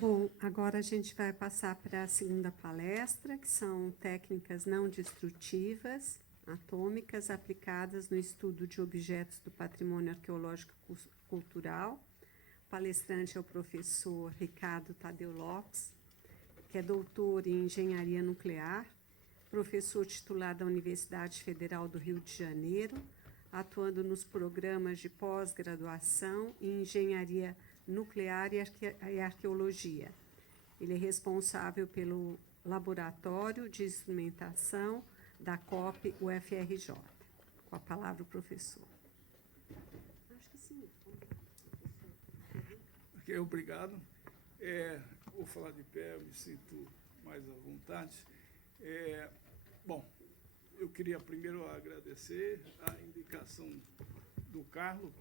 Bom, agora a gente vai passar para a segunda palestra, que são técnicas não destrutivas, atômicas, aplicadas no estudo de objetos do patrimônio arqueológico cultural. O palestrante é o professor Ricardo Tadeu Lopes, que é doutor em engenharia nuclear, professor titular da Universidade Federal do Rio de Janeiro, atuando nos programas de pós-graduação em engenharia nuclear e arqueologia. Ele é responsável pelo laboratório de instrumentação da COP UFRJ. Com a palavra o professor. Acho que sim. Ok, obrigado. Vou falar de pé, eu me sinto mais à vontade. Bom, eu queria primeiro agradecer a indicação do Carlos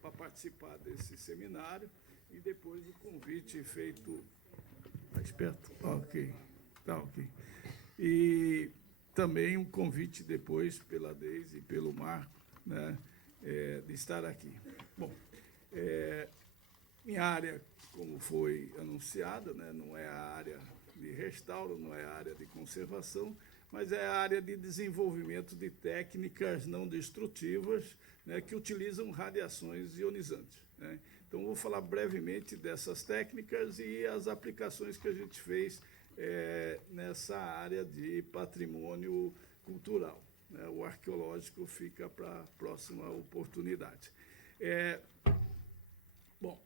para participar desse seminário e depois o convite feito. Está esperto? Ok, tá ok. E também um convite depois pela Deise e pelo Marco, né, de estar aqui. Bom, minha área, como foi anunciada, né, não é a área de restauro, não é a área de conservação, mas é a área de desenvolvimento de técnicas não destrutivas, né, que utilizam radiações ionizantes, né. Então, vou falar brevemente dessas técnicas e as aplicações que a gente fez nessa área de patrimônio cultural, né. O arqueológico fica para a próxima oportunidade. Bom,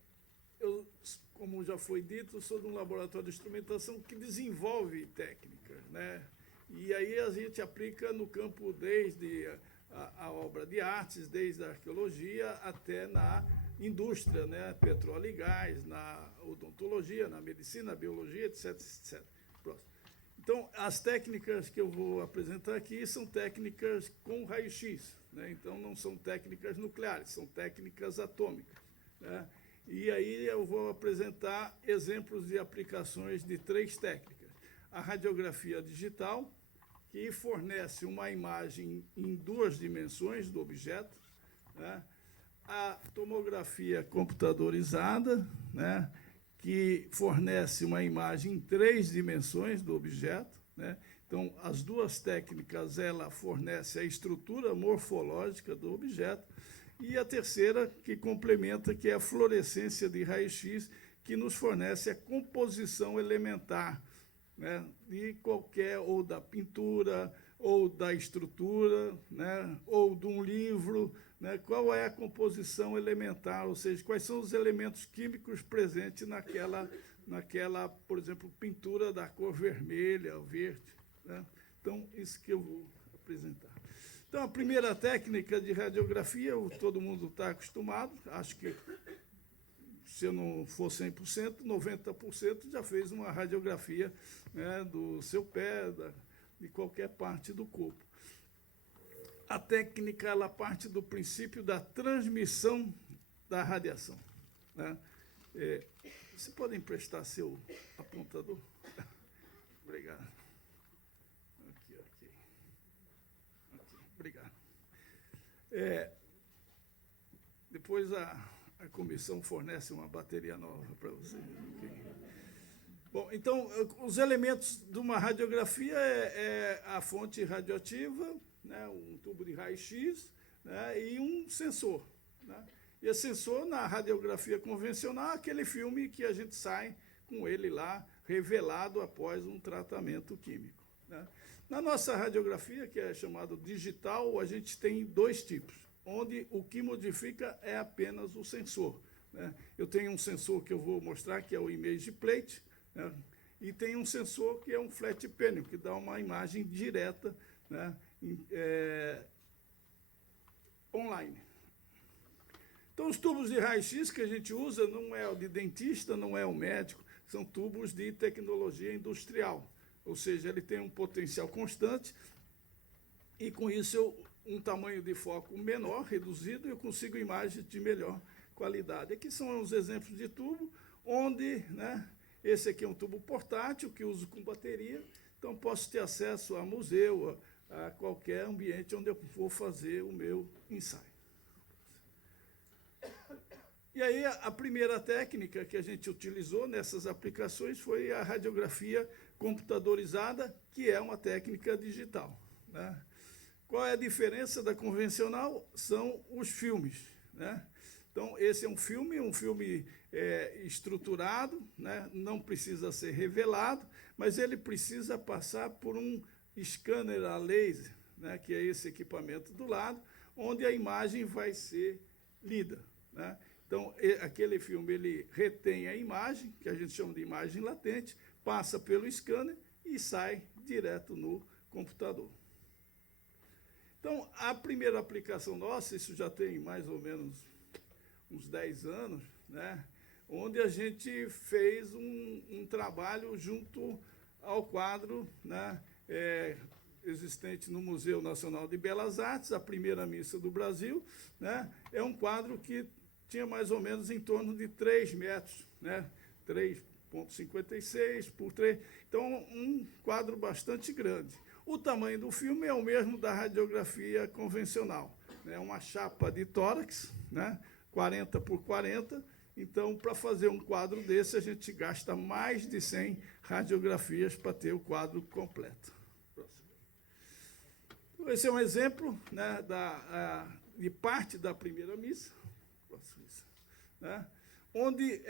eu, como já foi dito, sou de um laboratório de instrumentação que desenvolve técnicas, né? E aí a gente aplica no campo desde a obra de artes, desde a arqueologia até na indústria, né? Petróleo e gás, na odontologia, na medicina, na biologia, etc, etc. Próximo. Então, as técnicas que eu vou apresentar aqui são técnicas com raio-x, né? Então, não são técnicas nucleares, são técnicas atômicas, né? E aí eu vou apresentar exemplos de aplicações de 3 técnicas. A radiografia digital, que fornece uma imagem em 2 dimensões do objeto, né? A tomografia computadorizada, né, que fornece uma imagem em 3 dimensões do objeto, né? Então, as 2 técnicas, ela fornece a estrutura morfológica do objeto, e a terceira, que complementa, que é a fluorescência de raio-x, que nos fornece a composição elementar, né, de qualquer, ou da pintura, ou da estrutura, né, ou de um livro, né, qual é a composição elementar, ou seja, quais são os elementos químicos presentes naquela, por exemplo, pintura da cor vermelha, verde, né? Então, isso que eu vou apresentar. Então, a primeira técnica de radiografia, todo mundo está acostumado, acho que, se eu não for 100%, 90% já fez uma radiografia, né, do seu pé, de qualquer parte do corpo. A técnica, ela parte do princípio da transmissão da radiação, né? Você pode emprestar seu apontador? Obrigado. Ok. Obrigado. Depois a comissão fornece uma bateria nova para você. Okay. Bom, então, os elementos de uma radiografia é a fonte radioativa, né, um tubo de raio-x, né, e um sensor, né? E esse sensor, na radiografia convencional, é aquele filme que a gente sai com ele lá, revelado após um tratamento químico, né? Na nossa radiografia, que é chamado digital, a gente tem 2 tipos, onde o que modifica é apenas o sensor, né? Eu tenho um sensor que eu vou mostrar, que é o image plate, né? E tem um sensor que é um flat panel, que dá uma imagem direta, né, online. Então, os tubos de raio-x que a gente usa não é o de dentista, não é o médico, são tubos de tecnologia industrial, ou seja, ele tem um potencial constante e, com isso, um tamanho de foco menor, reduzido, e eu consigo imagens de melhor qualidade. Aqui são os exemplos de tubo, onde, né, esse aqui é um tubo portátil que uso com bateria, então posso ter acesso a museu, a qualquer ambiente onde eu vou fazer o meu ensaio. E aí a primeira técnica que a gente utilizou nessas aplicações foi a radiografia computadorizada, que é uma técnica digital, né? Qual é a diferença da convencional? São os filmes, né? Então, esse é um filme estruturado, né? Não precisa ser revelado, mas ele precisa passar por um scanner a laser, né? Que é esse equipamento do lado, onde a imagem vai ser lida, né? Então, aquele filme ele retém a imagem, que a gente chama de imagem latente, passa pelo scanner e sai direto no computador. Então, a primeira aplicação nossa, isso já tem mais ou menos uns 10 anos, né, onde a gente fez um trabalho junto ao quadro, né, existente no Museu Nacional de Belas Artes, a primeira missa do Brasil, né, é um quadro que tinha mais ou menos em torno de 3 metros, né, 3,56 por 3, então um quadro bastante grande. O tamanho do filme é o mesmo da radiografia convencional, né, uma chapa de tórax, né, 40 por 40, então, para fazer um quadro desse, a gente gasta mais de 100 radiografias para ter o quadro completo. Esse é um exemplo, né, de parte da primeira missa, né, onde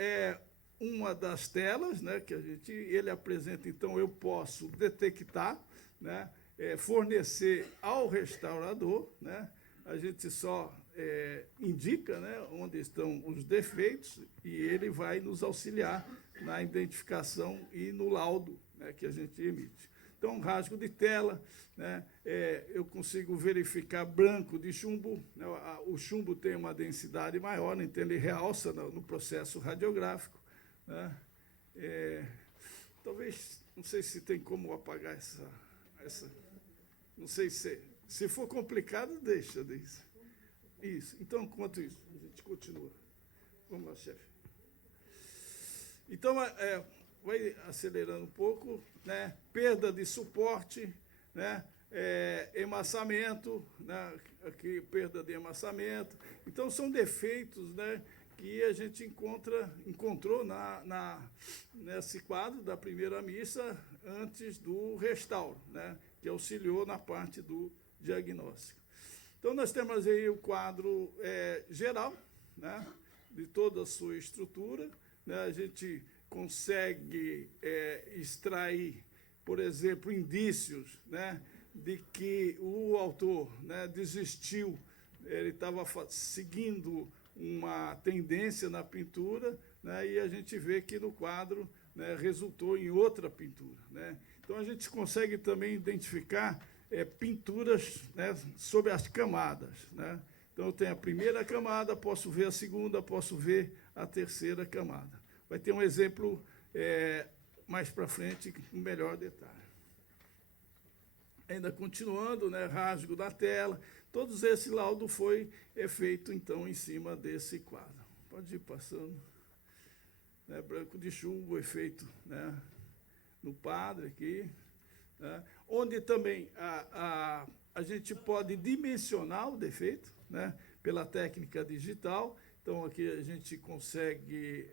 uma das telas, né, que ele apresenta, então, eu posso detectar, né, fornecer ao restaurador, né, a gente só indica, né, onde estão os defeitos e ele vai nos auxiliar na identificação e no laudo, né, que a gente emite. Então, um rasgo de tela, né, eu consigo verificar branco de chumbo, né, o chumbo tem uma densidade maior, então ele realça no processo radiográfico, né, talvez, não sei se tem como apagar essa não sei se for complicado, deixa. Isso, então, enquanto isso, a gente continua. Vamos lá, chefe. Então, vai acelerando um pouco, né? Perda de suporte, né? Emassamento, né? Aqui, perda de emassamento. Então, são defeitos, né, que a gente encontrou nesse quadro da primeira missa antes do restauro, né, que auxiliou na parte do diagnóstico. Então, nós temos aí o quadro geral, né, de toda a sua estrutura, né, a gente consegue extrair, por exemplo, indícios, né, de que o autor, né, desistiu, ele estava seguindo uma tendência na pintura, né, e a gente vê que no quadro, né, resultou em outra pintura, né. Então, a gente consegue também identificar pinturas, né, sobre as camadas, né. Então, eu tenho a primeira camada, posso ver a segunda, posso ver a terceira camada. Vai ter um exemplo mais para frente, com melhor detalhe. Ainda continuando, né, rasgo da tela, todos esse laudo foi feito, então, em cima desse quadro. Pode ir passando. Né, branco de chumbo, efeito, né, no padre aqui, né, onde também a gente pode dimensionar o defeito, né, pela técnica digital. Então, aqui a gente consegue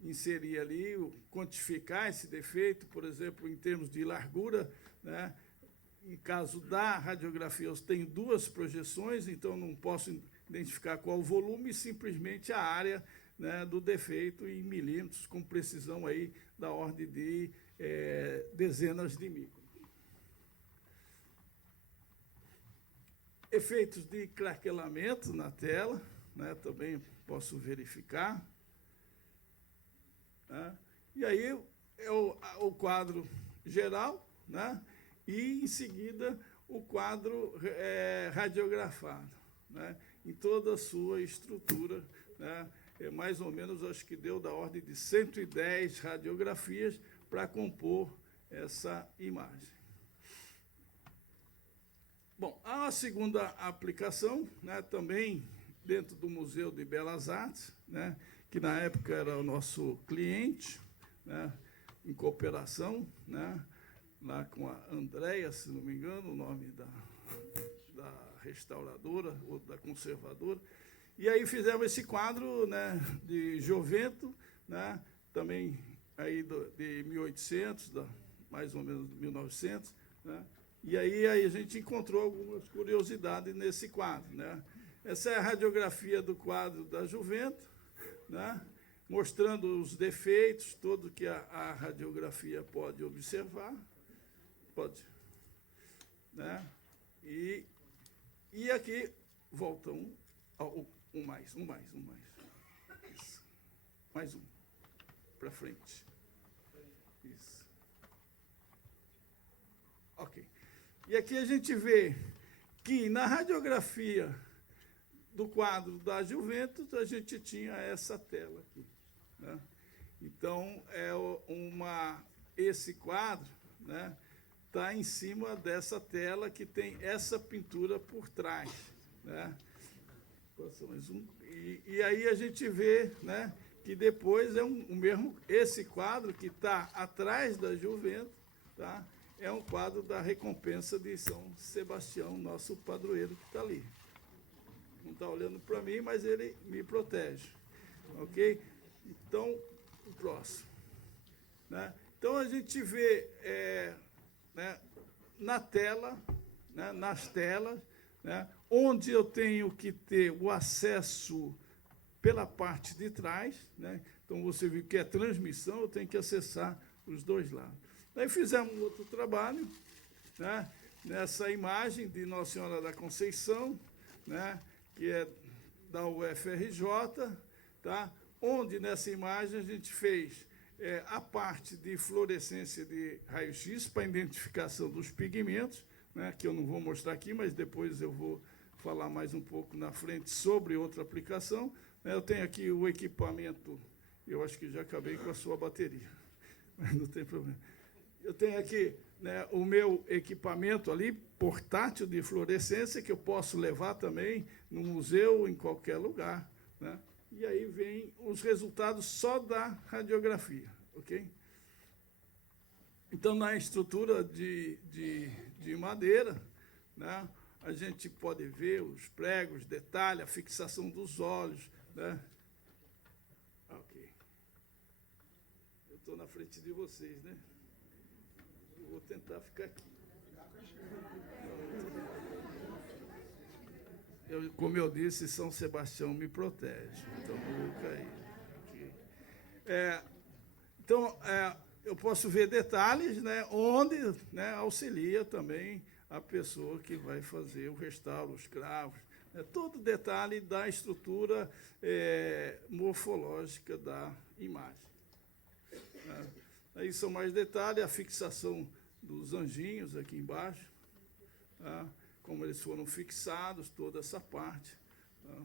inserir ali, quantificar esse defeito, por exemplo, em termos de largura, né. Em caso da radiografia, eu tenho 2 projeções, então não posso identificar qual o volume, simplesmente a área, né, do defeito em milímetros, com precisão aí da ordem de dezenas de microns. Efeitos de craquelamento na tela, né, também posso verificar. Né, e aí é o quadro geral, né, e, em seguida, o quadro radiografado, né, em toda a sua estrutura, né, mais ou menos, acho que deu da ordem de 110 radiografias para compor essa imagem. Bom, há uma segunda aplicação, né, também dentro do Museu de Belas Artes, né, que na época era o nosso cliente, né, em cooperação, né, lá com a Andréia, se não me engano, o nome da restauradora ou da conservadora, E aí fizemos esse quadro, né, de Jovento, né, também aí de 1800, mais ou menos 1900, né? E aí a gente encontrou algumas curiosidades nesse quadro, né? Essa é a radiografia do quadro da Juvento, né? Mostrando os defeitos, tudo que a radiografia pode observar. Pode. Né? E aqui, volta um mais. Isso. Mais um. Para frente. Isso. Ok. E aqui a gente vê que na radiografia do quadro da Juventus, a gente tinha essa tela aqui. Né? Então, esse quadro, né, está em cima dessa tela que tem essa pintura por trás. Né? Passa mais um. E aí a gente vê, né, que depois é o mesmo, esse quadro que está atrás da Juventus, tá? É um quadro da recompensa de São Sebastião, nosso padroeiro que está ali. Não está olhando para mim, mas ele me protege. Ok? Então, o próximo. Né? Então, a gente vê né, na tela, né, nas telas, né, onde eu tenho que ter o acesso pela parte de trás. Né? Então, você viu que é transmissão, eu tenho que acessar os dois lados. Daí fizemos outro trabalho, né, nessa imagem de Nossa Senhora da Conceição, né, que é da UFRJ, tá? Onde nessa imagem a gente fez a parte de fluorescência de raio-x para identificação dos pigmentos, né, que eu não vou mostrar aqui, mas depois eu vou falar mais um pouco na frente sobre outra aplicação. Eu tenho aqui o equipamento, eu acho que já acabei com a sua bateria, mas não tem problema. Eu tenho aqui, né, o meu equipamento ali, portátil de fluorescência, que eu posso levar também no museu, em qualquer lugar. Né? E aí vem os resultados só da radiografia. Ok? Então, na estrutura de madeira, né, a gente pode ver os pregos, detalhe, a fixação dos olhos. Né? Ok. Eu estou na frente de vocês, né? Vou tentar ficar aqui. Como eu disse, São Sebastião me protege. Então, não vou cair. Então, eu posso ver detalhes, né, onde, né, auxilia também a pessoa que vai fazer o restauro, os cravos. Todo detalhe da estrutura morfológica da imagem. Aí são mais detalhes, a fixação dos anjinhos aqui embaixo, tá? Como eles foram fixados, toda essa parte. Tá?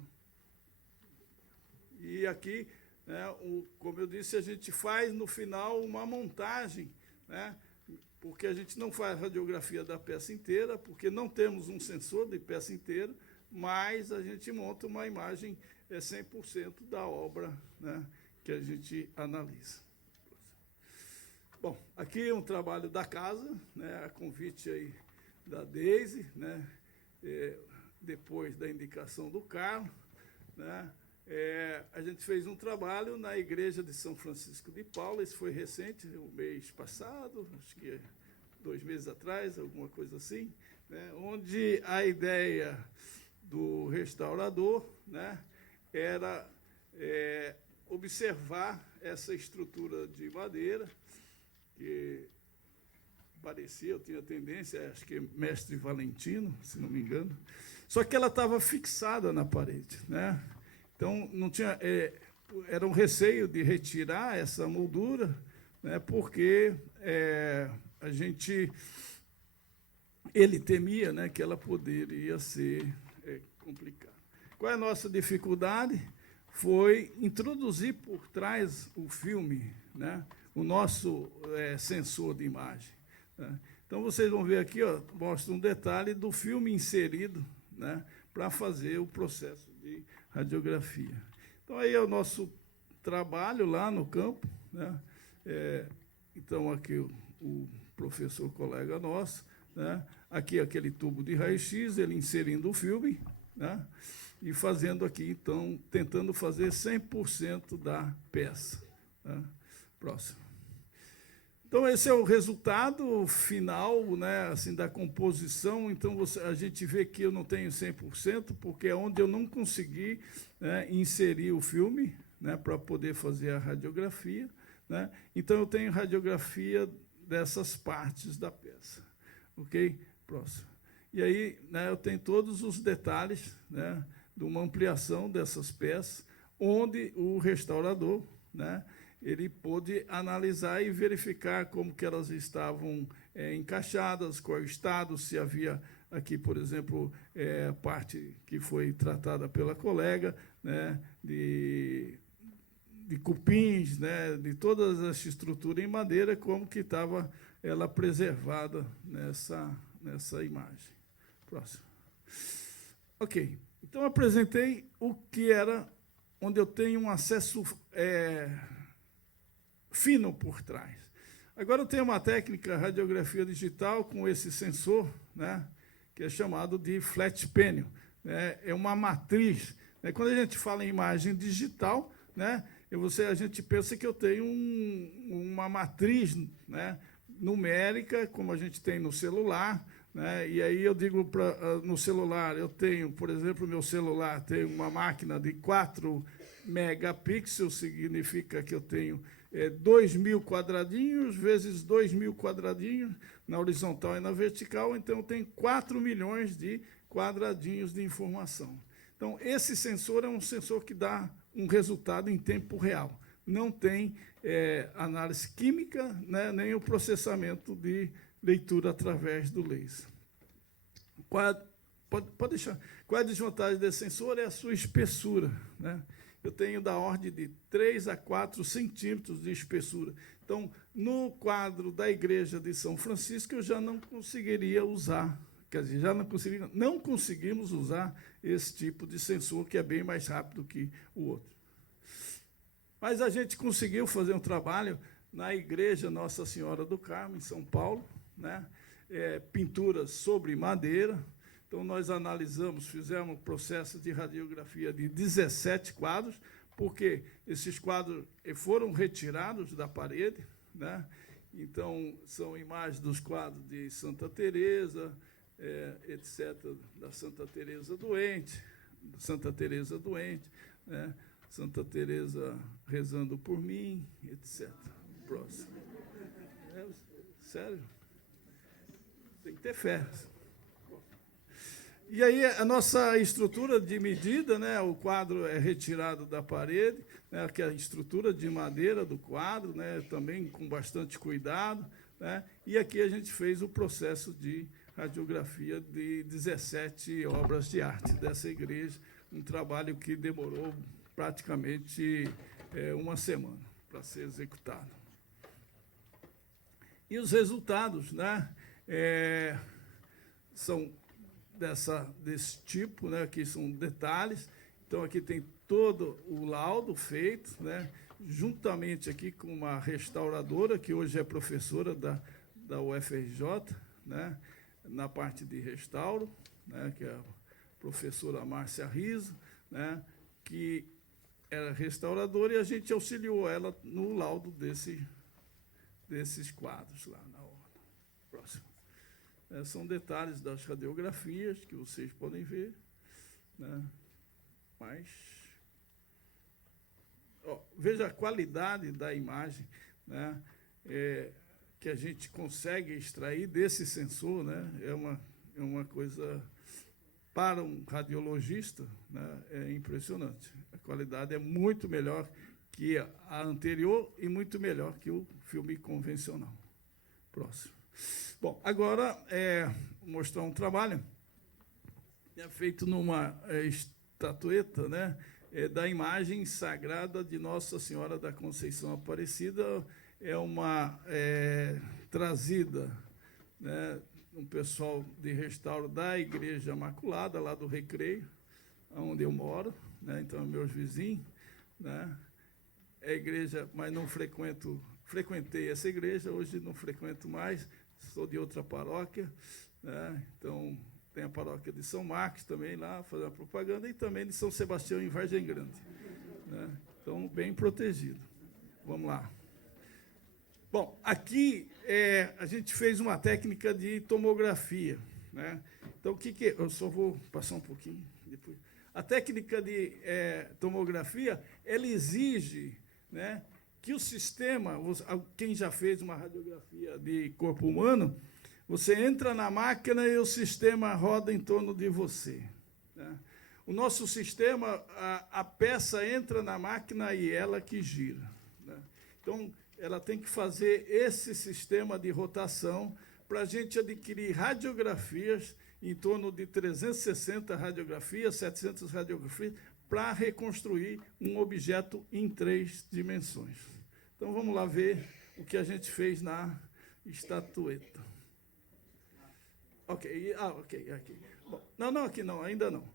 E aqui, né, como eu disse, a gente faz no final uma montagem, né, porque a gente não faz radiografia da peça inteira, porque não temos um sensor de peça inteira, mas a gente monta uma imagem 100% da obra, né, que a gente analisa. Bom, aqui é um trabalho da casa, né, a convite aí da Deise, né, depois da indicação do Carlos, né, a gente fez um trabalho na igreja de São Francisco de Paula, isso foi recente, o mês passado, acho que 2 meses atrás, alguma coisa assim, né, onde a ideia do restaurador, né, era observar essa estrutura de madeira, que parecia, eu tinha tendência, acho que é mestre Valentino, se não me engano, só que ela estava fixada na parede, né? Então, não tinha, era um receio de retirar essa moldura, né, porque ele temia, né, que ela poderia ser complicada. Qual é a nossa dificuldade? Foi introduzir por trás o filme, né, o nosso sensor de imagem. Né? Então, vocês vão ver aqui, ó, mostra um detalhe do filme inserido, né, para fazer o processo de radiografia. Então, aí é o nosso trabalho lá no campo. Né? Então, aqui o professor colega nosso, né? Aqui aquele tubo de raio-x, ele inserindo o filme, né? E fazendo aqui, então, tentando fazer 100% da peça. Né? Próximo. Então, esse é o resultado final, né, assim, da composição. Então, a gente vê que eu não tenho 100%, porque é onde eu não consegui, né, inserir o filme, né, para poder fazer a radiografia. Né? Então, eu tenho radiografia dessas partes da peça. Ok? Próximo. E aí, né, eu tenho todos os detalhes, né, de uma ampliação dessas peças, onde o restaurador, né, ele pôde analisar e verificar como que elas estavam encaixadas, qual é o estado, se havia aqui, por exemplo, a parte que foi tratada pela colega, né, de cupins, né, de toda essa estrutura em madeira, como que estava ela preservada nessa imagem. Próximo. Ok. Então, apresentei o que era, onde eu tenho um acesso fino por trás. Agora, eu tenho uma técnica radiografia digital com esse sensor, né, que é chamado de flat panel. Né, é uma matriz. Né, quando a gente fala em imagem digital, né, a gente pensa que eu tenho uma matriz, né, numérica, como a gente tem no celular, né, e aí eu digo no celular, eu tenho, por exemplo, meu celular tem uma máquina de 4 megapixels, significa que eu tenho 2.000 quadradinhos vezes 2.000 quadradinhos na horizontal e na vertical, então eu tenho 4 milhões de quadradinhos de informação. Então, esse sensor é um sensor que dá um resultado em tempo real. Não tem análise química, né, nem o processamento de leitura através do laser. Pode deixar. Qual é a desvantagem desse sensor? É a sua espessura. Né? Eu tenho da ordem de 3 a 4 centímetros de espessura. Então, no quadro da igreja de São Francisco, eu já não conseguiria usar, quer dizer, não conseguimos usar esse tipo de sensor, que é bem mais rápido que o outro. Mas a gente conseguiu fazer um trabalho na igreja Nossa Senhora do Carmo, em São Paulo, né? Pinturas sobre madeira. Então, nós analisamos, fizemos um processo de radiografia de 17 quadros, porque esses quadros foram retirados da parede, né? Então, são imagens dos quadros de Santa Teresa, etc., da Santa Teresa doente, né? Santa Teresa rezando por mim, etc. Próximo. Sério? Tem que ter fé. E aí, a nossa estrutura de medida, né, o quadro é retirado da parede, né, que é a estrutura de madeira do quadro, né, também com bastante cuidado, né, e aqui a gente fez o processo de radiografia de 17 obras de arte dessa igreja, um trabalho que demorou praticamente uma semana para ser executado. E os resultados, né, são desse tipo, né, aqui são detalhes. Então, aqui tem todo o laudo feito, né, juntamente aqui com uma restauradora, que hoje é professora da UFRJ, né, na parte de restauro, né, que é a professora Márcia Riso, né, que era restauradora, e a gente auxiliou ela no laudo desses quadros lá na obra. Próximo. São detalhes das radiografias que vocês podem ver, né? Mas veja a qualidade da imagem, né? Que a gente consegue extrair desse sensor, né? É uma coisa, para um radiologista, né, é impressionante. A qualidade é muito melhor que a anterior e muito melhor que o filme convencional. Próximo. Bom, agora vou mostrar um trabalho feito numa estatueta, né, da imagem sagrada de Nossa Senhora da Conceição Aparecida. É uma trazida, né, um pessoal de restauro da Igreja Imaculada, lá do Recreio, onde eu moro, né, então, meus vizinhos, né, é igreja, mas não frequentei essa igreja, hoje não frequento mais, sou de outra paróquia, né, então tem a paróquia de São Marcos também lá, fazendo propaganda, e também de São Sebastião, em Vargem Grande. Né? Então, bem protegido. Vamos lá. Bom, aqui a gente fez uma técnica de tomografia. Né? Então, o que é? Eu só vou passar um pouquinho depois. A técnica de tomografia, ela exige, né, que o sistema, quem já fez uma radiografia de corpo humano, você entra na máquina e o sistema roda em torno de você. Né? O nosso sistema, a peça entra na máquina e ela que gira. Né? Então, ela tem que fazer esse sistema de rotação para a gente adquirir radiografias, em torno de 360 radiografias, 700 radiografias, para reconstruir um objeto em 3 dimensões. Então, vamos lá ver o que a gente fez na estatueta. Ok, ok, aqui. Bom, não, aqui não, ainda não.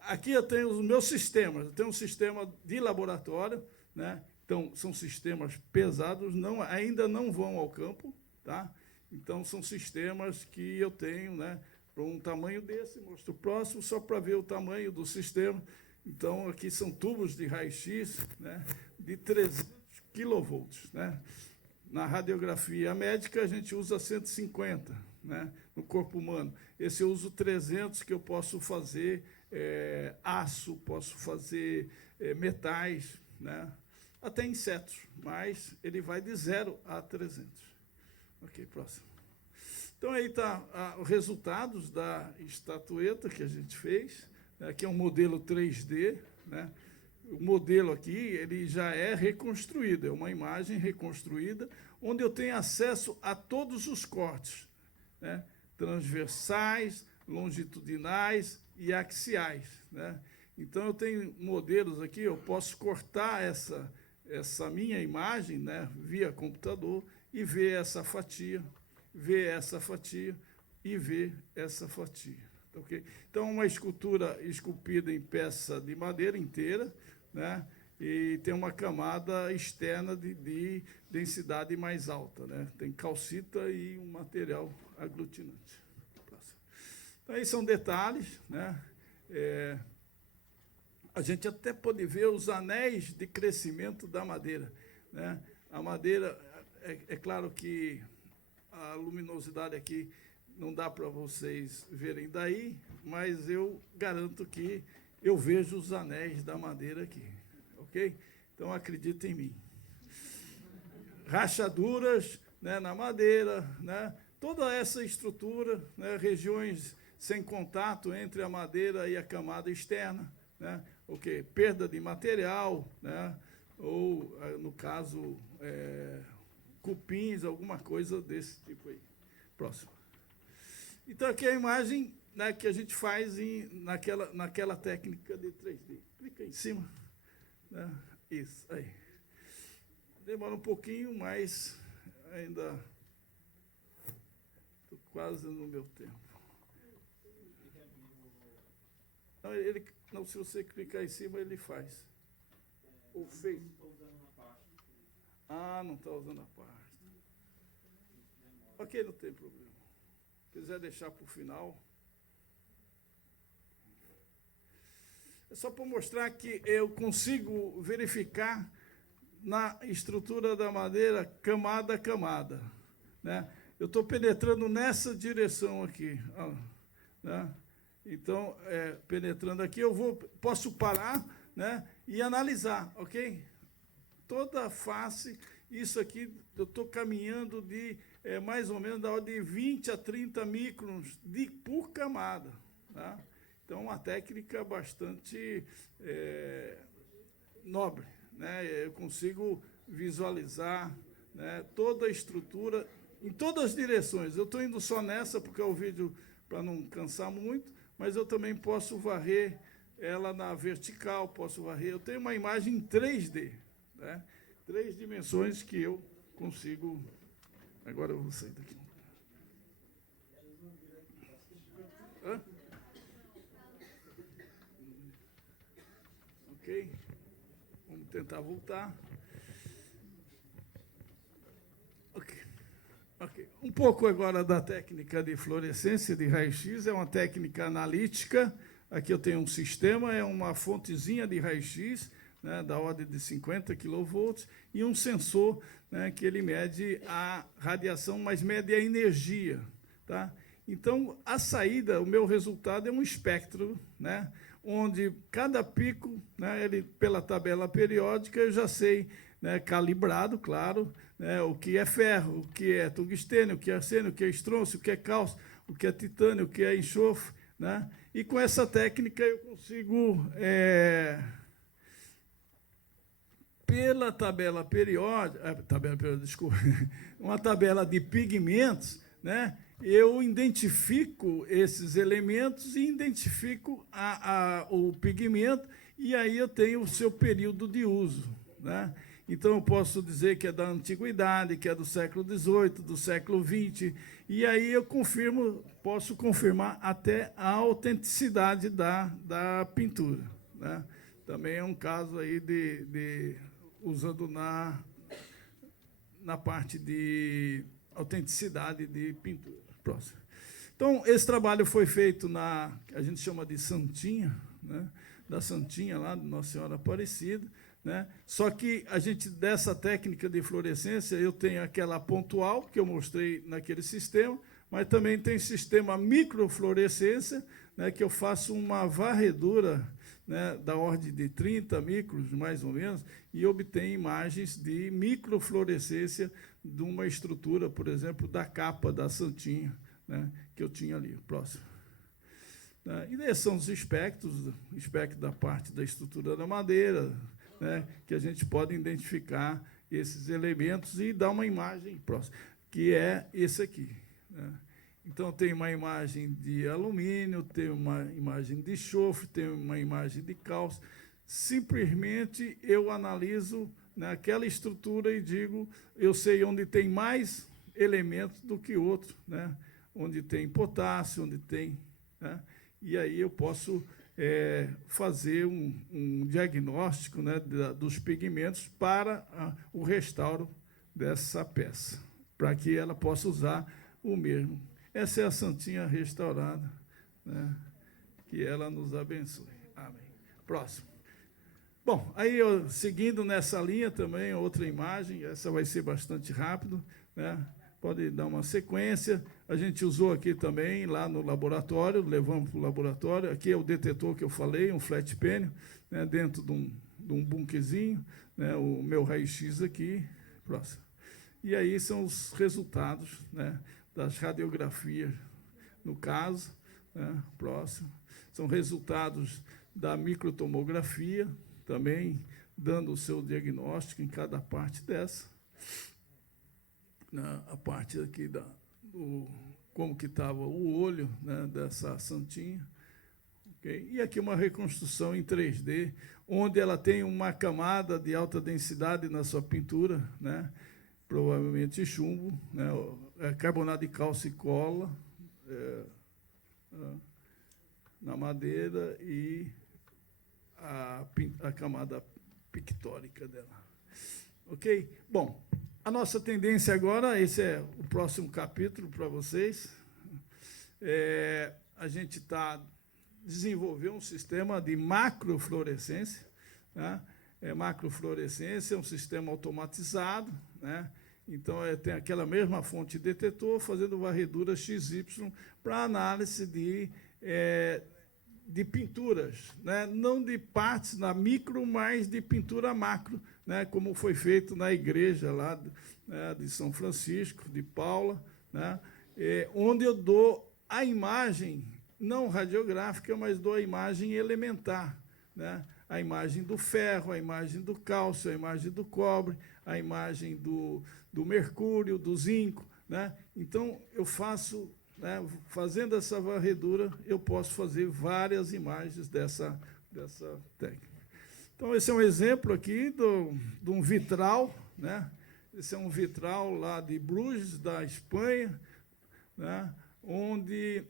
Aqui eu tenho os meus sistemas. Eu tenho um sistema de laboratório, né? Então, são sistemas pesados, ainda não vão ao campo, tá? Então, são sistemas que eu tenho, né, para um tamanho desse, mostro o próximo, só para ver o tamanho do sistema. Então, aqui são tubos de raio-x, né, de 300 kV. Né? Na radiografia médica, a gente usa 150, né, no corpo humano. Esse eu uso 300, que eu posso fazer aço, posso fazer metais, né, até insetos, mas ele vai de 0 a 300. Ok, próximo. Então, aí está os resultados da estatueta que a gente fez. Aqui é um modelo 3D. Né? O modelo aqui ele já é reconstruído, é uma imagem reconstruída, onde eu tenho acesso a todos os cortes, né? Transversais, longitudinais e axiais. Né? Então, eu tenho modelos aqui, eu posso cortar essa minha imagem, né, via computador, e ver essa fatia, ver essa fatia e ver essa fatia. Okay? Então, uma escultura esculpida em peça de madeira inteira, né, e tem uma camada externa de densidade mais alta. Né? Tem calcita e um material aglutinante. Então, aí são detalhes. Né? A gente até pode ver os anéis de crescimento da madeira. Né? A madeira, é claro que a luminosidade aqui não dá para vocês verem daí, mas eu garanto que eu vejo os anéis da madeira aqui, ok? Então, acredita em mim. Rachaduras, né, na madeira, né, toda essa estrutura, né, regiões sem contato entre a madeira e a camada externa, né, ok? Perda de material, né, ou, no caso, cupins, alguma coisa desse tipo aí. Próximo. Então, aqui é a imagem, né, que a gente faz naquela técnica de 3D. Clica em cima. Né? Isso, aí. Demora um pouquinho, mas ainda estou quase no meu tempo. Não, se você clicar em cima, ele faz. Ou fez. Não está usando a pasta. Ok, não tem problema. Se quiser deixar para o final. É só para mostrar que eu consigo verificar na estrutura da madeira, camada a camada. Né? Eu estou penetrando nessa direção aqui. Ó, né? Então, penetrando aqui, posso parar, né, e analisar, ok? Toda a face, isso aqui, eu estou caminhando de mais ou menos da ordem de 20 a 30 microns por camada. Tá? Então, uma técnica bastante nobre. Né? Eu consigo visualizar, né, toda a estrutura em todas as direções. Eu estou indo só nessa, porque é o vídeo para não cansar muito, mas eu também posso varrer ela na vertical, posso varrer. Eu tenho uma imagem em 3D, né? 3 dimensões que eu consigo. Agora eu vou sair daqui. Hã? Ok? Vamos tentar voltar. Ok. Ok. Um pouco agora da técnica de fluorescência de raio-x, é uma técnica analítica. Aqui eu tenho um sistema, é uma fontezinha de raio-x, né, da ordem de 50 kV, e um sensor, né, que ele mede a radiação, mas mede a energia. Tá? Então, a saída, o meu resultado é um espectro, né, onde cada pico, né, ele, pela tabela periódica, eu já sei, né, calibrado, claro, né, o que é ferro, o que é tungstênio, o que é arsênio, o que é estrôncio, o que é cálcio, o que é titânio, o que é enxofre. Né? E com essa técnica eu consigo, pela tabela periódica, desculpa, uma tabela de pigmentos, né, eu identifico esses elementos e identifico o pigmento, e aí eu tenho o seu período de uso. Né? Então, eu posso dizer que é da antiguidade, que é do século XVIII, do século XX, e aí eu posso confirmar até a autenticidade da pintura. Né? Também é um caso aí usando na parte de autenticidade de pintura. Próximo. Então, esse trabalho foi feito a gente chama de Santinha, né? Da Santinha, lá, de Nossa Senhora Aparecida. Né? Só que dessa técnica de fluorescência, eu tenho aquela pontual, que eu mostrei naquele sistema, mas também tem sistema microfluorescência, né, que eu faço uma varredura, né, da ordem de 30 micros, mais ou menos, e obtenho imagens de microfluorescência de uma estrutura, por exemplo, da capa da Santinha, né, que eu tinha ali. Próximo. E esses são os espectros, o espectro da parte da estrutura da madeira, né, que a gente pode identificar esses elementos e dar uma imagem próxima, que é esse aqui. Né? Então, tem uma imagem de alumínio, tem uma imagem de enxofre, tem uma imagem de cálcio. Simplesmente eu analiso naquela estrutura e digo, eu sei onde tem mais elementos do que outro, né? Onde tem potássio, onde tem... Né? E aí eu posso fazer um diagnóstico, né, dos pigmentos para o restauro dessa peça, para que ela possa usar o mesmo. Essa é a Santinha restaurada, né, que ela nos abençoe. Amém. Próximo. Bom, aí seguindo nessa linha também, outra imagem, essa vai ser bastante rápido, né? Pode dar uma sequência. A gente usou aqui também, lá no laboratório, levamos para o laboratório. Aqui é o detetor que eu falei, um flat penny, né, dentro de um bunkerzinho, né, o meu raio-x aqui. Próximo. E aí são os resultados, né, das radiografias, no caso. Né, próximo. São resultados da microtomografia, também dando o seu diagnóstico em cada parte dessa. A parte aqui como que estava o olho, né, dessa Santinha. Okay? E aqui uma reconstrução em 3D, onde ela tem uma camada de alta densidade na sua pintura, né, provavelmente chumbo, né, carbonato de cálcio e cola na madeira e a camada pictórica dela. Ok? Bom, a nossa tendência agora, esse é o próximo capítulo para vocês, a gente está desenvolvendo um sistema de macrofluorescência. Né? Macrofluorescência é um sistema automatizado, né? Então, tem aquela mesma fonte detetor fazendo varredura XY para análise de pinturas, né? Não de partes na micro, mas de pintura macro, né? Como foi feito na igreja lá, né, de São Francisco, de Paula, né? Onde eu dou a imagem, não radiográfica, mas dou a imagem elementar, né? A imagem do ferro, a imagem do cálcio, a imagem do cobre, a imagem do mercúrio, do zinco. Né? Então, eu faço... Né, fazendo essa varredura, eu posso fazer várias imagens dessa técnica. Então, esse é um exemplo aqui de um vitral. Né? Esse é um vitral lá de Bruges, da Espanha, né? Onde,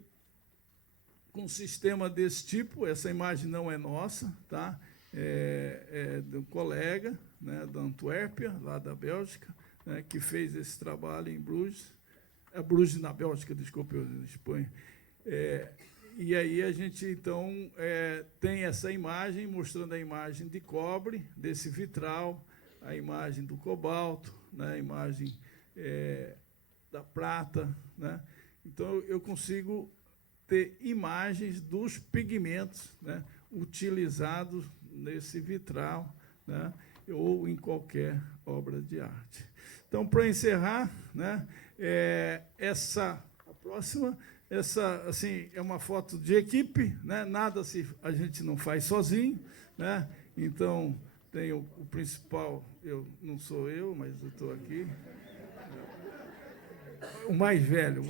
com um sistema desse tipo, essa imagem não é nossa, tá? É de um colega, né, da Antuérpia, lá da Bélgica, né, que fez esse trabalho em Bruges. a Bruges, na Bélgica, desculpe, eu na Espanha. E aí a gente, então, tem essa imagem, mostrando a imagem de cobre, desse vitral, a imagem do cobalto, né, a imagem da prata. Né? Então, eu consigo ter imagens dos pigmentos, né, utilizados nesse vitral, né, ou em qualquer obra de arte. Então, para encerrar, né, a próxima, assim, é uma foto de equipe, né, nada a gente não faz sozinho, né, então tem o principal, não sou eu, mas eu estou aqui, o mais velho,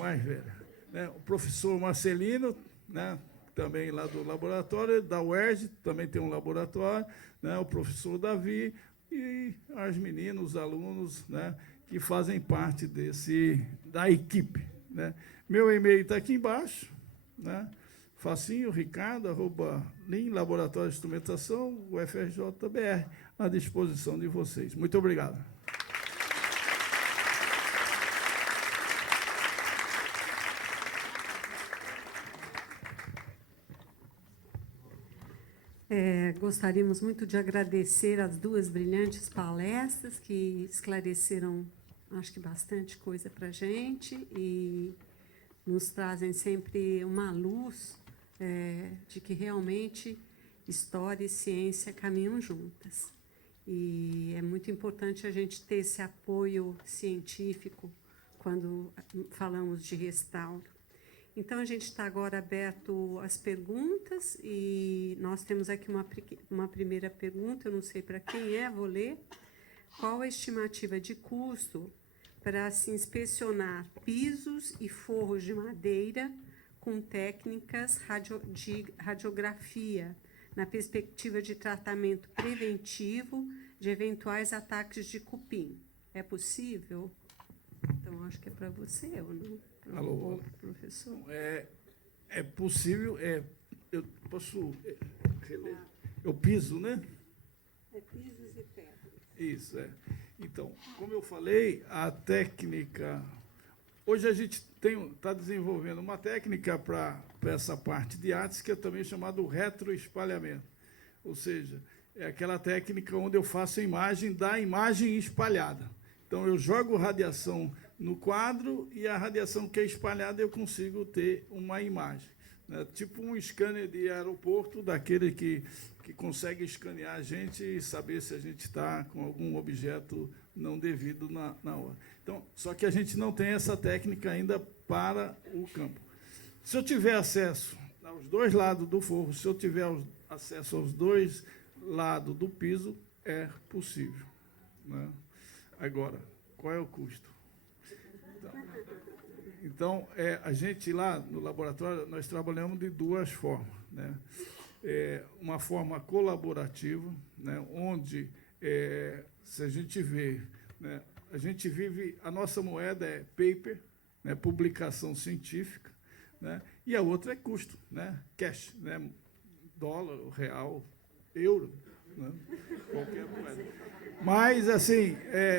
né, o professor Marcelino, né, também lá do laboratório, da UERJ, também tem um laboratório, né, o professor Davi e as meninas, os alunos, né, que fazem parte da equipe. Né. Meu e-mail está aqui embaixo, né, facinho, ricardo@lim, Laboratório de Instrumentação, UFRJ-BR, à disposição de vocês. Muito obrigado. Gostaríamos muito de agradecer as duas brilhantes palestras que esclareceram, acho que, bastante coisa para a gente e nos trazem sempre uma luz de que realmente história e ciência caminham juntas. E é muito importante a gente ter esse apoio científico quando falamos de restauro. Então, a gente está agora aberto às perguntas e nós temos aqui uma primeira pergunta, eu não sei para quem é, vou ler. Qual a estimativa de custo para se inspecionar pisos e forros de madeira com técnicas de radiografia, na perspectiva de tratamento preventivo de eventuais ataques de cupim? É possível? Então, acho que é para você, ou não? Alô, professor? É possível, eu posso reler? Eu piso, né? Pisos e pedras. Isso, Então, como eu falei, a técnica... Hoje a gente está desenvolvendo uma técnica para essa parte de artes que é também chamado retroespalhamento. Ou seja, é aquela técnica onde eu faço a imagem da imagem espalhada. Então, eu jogo radiação no quadro e a radiação que é espalhada eu consigo ter uma imagem. Né? Tipo um scanner de aeroporto, daquele que consegue escanear a gente e saber se a gente está com algum objeto não devido na hora. Então, só que a gente não tem essa técnica ainda para o campo. Se eu tiver acesso aos dois lados do forro, se eu tiver acesso aos dois lados do piso, é possível. Né? Agora, qual é o custo? Então, a gente lá no laboratório, nós trabalhamos de duas formas. Né? Uma forma colaborativa, né? Onde, se a gente vê, né? A gente vive, a nossa moeda é paper, né? Publicação científica, né? E a outra é custo, né? Cash, né? Dólar, real, euro, né? Qualquer moeda. Mas, assim,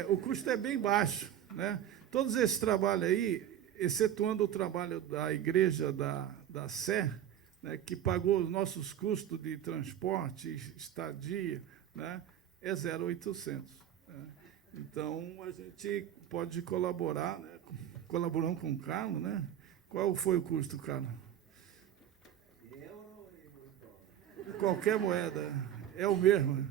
o custo é bem baixo. Né? Todos esses trabalhos aí, excetuando o trabalho da Igreja da Sé, né, que pagou os nossos custos de transporte, estadia, né, é 0,800. Né? Então, a gente pode colaborar, né, colaborando com o Carlos. Né? Qual foi o custo, Carlos? Qualquer moeda, é o mesmo,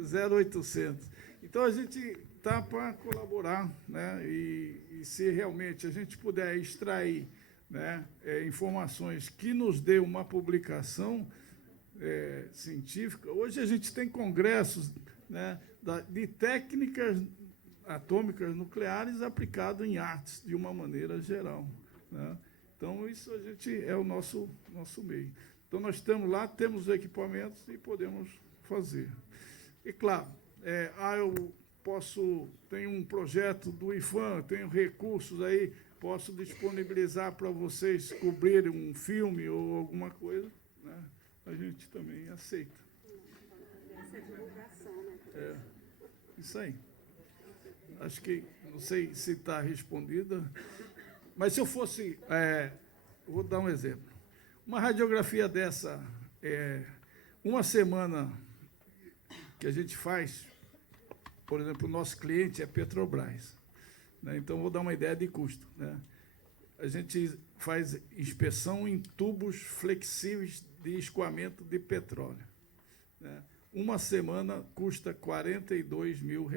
0,800. Então, a gente está para colaborar, né? E se realmente a gente puder extrair, né, informações que nos dê uma publicação científica. Hoje a gente tem congressos, né, de técnicas atômicas nucleares aplicado em artes, de uma maneira geral. Né? Então, isso a gente é o nosso meio. Então, nós estamos lá, temos os equipamentos e podemos fazer. E, claro, tenho um projeto do IFAM, tenho recursos aí, posso disponibilizar para vocês cobrirem um filme ou alguma coisa, né? A gente também aceita. Essa divulgação, né? Isso aí. acho que, não sei se está respondida, mas se eu fosse, vou dar um exemplo. Uma radiografia dessa, uma semana que a gente faz, por exemplo, o nosso cliente é Petrobras, né? Então, vou dar uma ideia de custo, né? A gente faz inspeção em tubos flexíveis de escoamento de petróleo, né? Uma semana custa R$42 mil,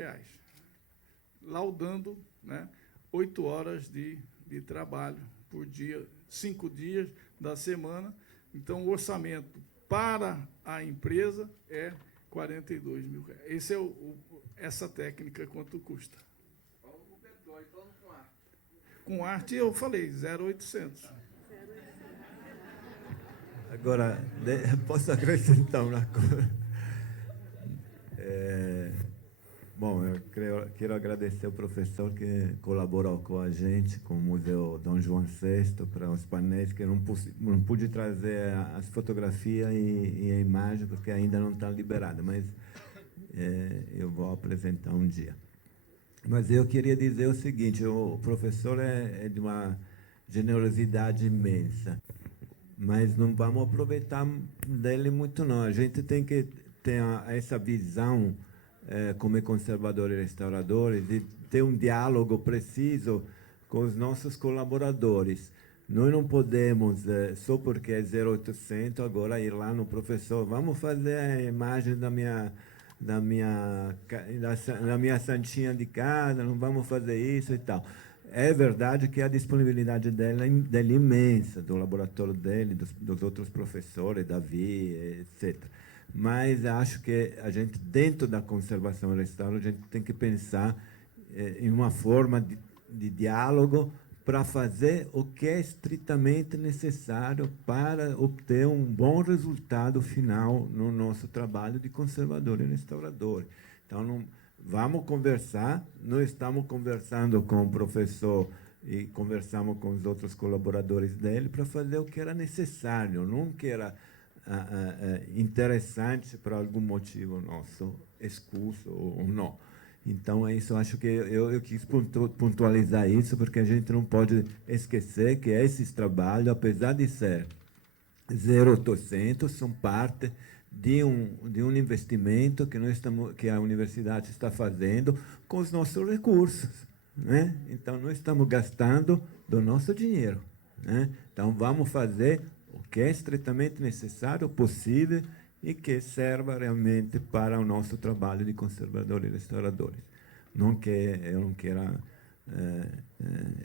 laudando, né, 8 horas de trabalho por dia, 5 dias da semana. Então, o orçamento para a empresa é R$42 mil. Esse é essa técnica, quanto custa. Com arte, eu falei, 0,800. Agora, posso acrescentar uma coisa? Bom, eu quero agradecer ao professor que colaborou com a gente, com o Museu Dom João VI, para os painéis, que não pude trazer as fotografias e a imagem, porque ainda não estão liberadas, mas eu vou apresentar um dia. Mas eu queria dizer o seguinte, o professor é de uma generosidade imensa, mas não vamos aproveitar dele muito, não. A gente tem que ter essa visão como conservadores e restauradores, e ter um diálogo preciso com os nossos colaboradores. Nós não podemos, só porque é 0800, agora ir lá no professor, vamos fazer a imagem da minha santinha de casa, não vamos fazer isso e tal. É verdade que a disponibilidade dele é imensa, do laboratório dele, dos outros professores, Davi, etc. Mas acho que a gente, dentro da conservação e restauro, a gente tem que pensar em uma forma de diálogo para fazer o que é estritamente necessário para obter um bom resultado final no nosso trabalho de conservador e restaurador. Então, vamos conversar, nós estamos conversando com o professor e conversamos com os outros colaboradores dele para fazer o que era necessário, não que era interessante por algum motivo nosso, escuso ou não. Então, é isso. Acho que eu quis pontualizar isso, porque a gente não pode esquecer que esses trabalhos, apesar de ser 0800, são parte de um investimento que a universidade está fazendo com os nossos recursos, né? Então, nós estamos gastando do nosso dinheiro, né? Então, vamos fazer o que é estritamente necessário, possível, e que serva realmente para o nosso trabalho de conservadores e restauradores. Não que eu não queira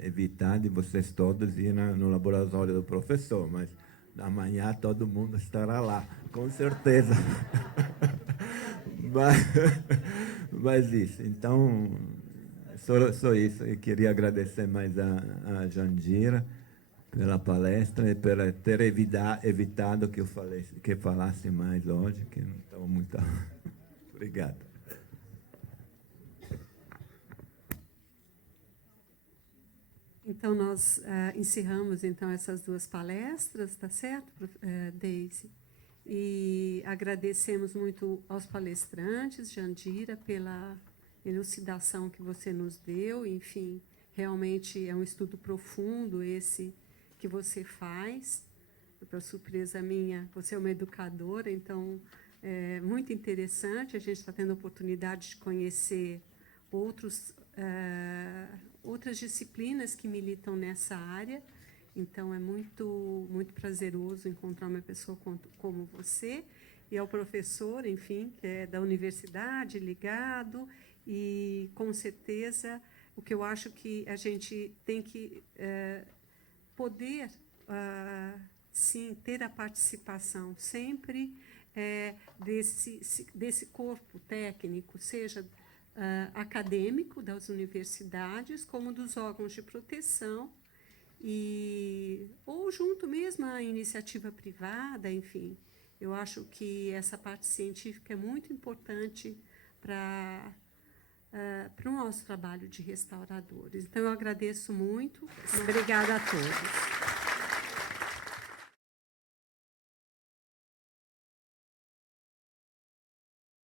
evitar de vocês todos ir no laboratório do professor, mas amanhã todo mundo estará lá, com certeza. mas isso. Então, só isso. Eu queria agradecer mais a Jandira pela palestra e por ter evitado que falasse mais hoje, que não estava muito... Obrigado. Então, nós encerramos então essas duas palestras, tá certo, Deise? E agradecemos muito aos palestrantes, Jandira, pela elucidação que você nos deu. Enfim, realmente é um estudo profundo esse que você faz. Para surpresa minha, você é uma educadora, então é muito interessante. A gente está tendo a oportunidade de conhecer outras disciplinas que militam nessa área. Então, é muito, muito prazeroso encontrar uma pessoa como você, e ao professor, enfim, que é da universidade, ligado, e, com certeza, o que eu acho que a gente tem que poder, sim, ter a participação sempre desse corpo técnico, seja acadêmico das universidades, como dos órgãos de proteção, ou junto mesmo à iniciativa privada. Enfim, eu acho que essa parte científica é muito importante para o nosso trabalho de restauradores. Então, eu agradeço muito. Obrigada a todos.